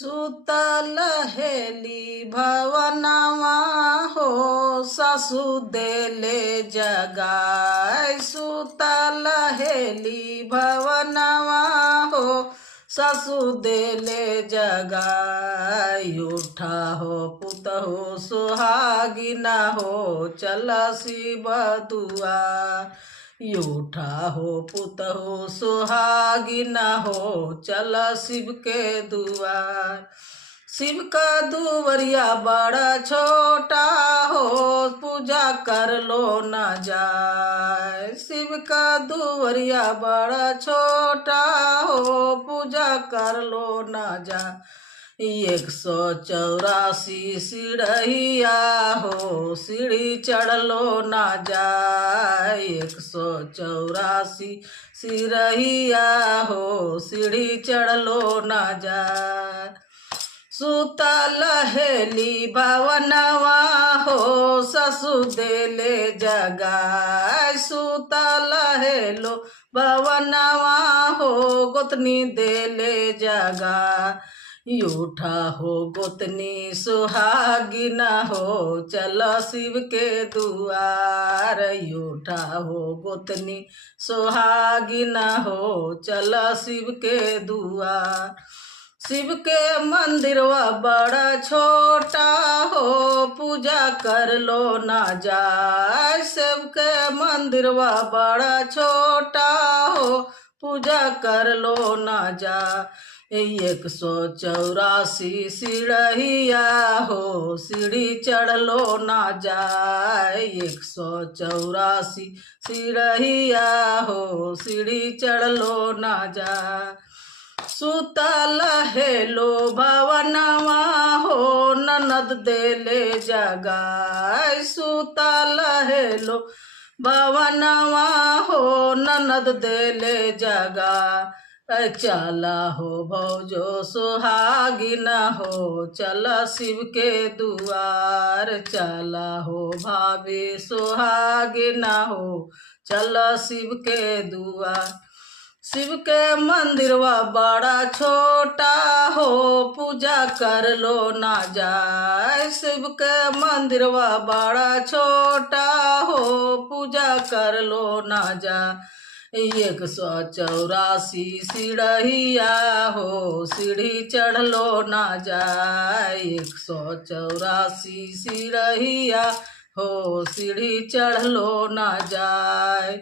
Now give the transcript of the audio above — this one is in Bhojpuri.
सुतल हेली भवनवा हो सासु देले जगाय। सुतल हेली भवनवा हो सासु देले जगाय। उठा हो पुतहो सुहागिना हो चल शिव दुआर। उठा हो पुतहो सुहागिना हो चल शिव के दुआर। शिव का दुवरिया बड़ा छोटा हो पूजा कर लो न जाए। शिव का दुवरिया बड़ा छोटा हो पूजा कर लो न जाए। 184 सीढ़िया हो सीढ़ी चढ़ लो ना जाए। 184 सीढ़िया हो सीढ़ी चढ़ लो ना जाए। सुतल हेली भवनवा हो ससु देले जगाय। सुतल हेलो भवनवा हो गोतनी देले जगाय। उठा हो गोतनी सुहागिना हो चल शिव के दुआर। उठा हो गोतनी सुहागिना हो चल शिव के दुआर। शिव के मंदिरवा बड़ा छोटा हो पूजा कर लो ना जाए। शिव के मंदिरवा बड़ा छोटा हो पूजा कर लो ना जाए। 184 सीढ़िया हो सीढ़ी चढ़ लो ना जाए। 184 सीढ़िया हो सीढ़ी चढ़ लो ना जाए। सुतल हेलो भवनवा हो ननद देले जगाय। सुतल हेलो भवनवा हो ननद देले जगाय। चला हो भौजो सुहागिना हो चल शिव के दुआर। चला हो भाभी सुहागिना हो चल शिव के दुआर। शिव के मंदिरवा बड़ा छोटा हो पूजा कर लो ना जाए। शिव के मंदिरवा बड़ा छोटा हो पूजा कर लो ना जाए। 184 सीढ़िया हो सीढ़ी चढ़ लो ना जाए। 184 सीढ़िया हो सीढ़ी चढ़ लो ना जाए।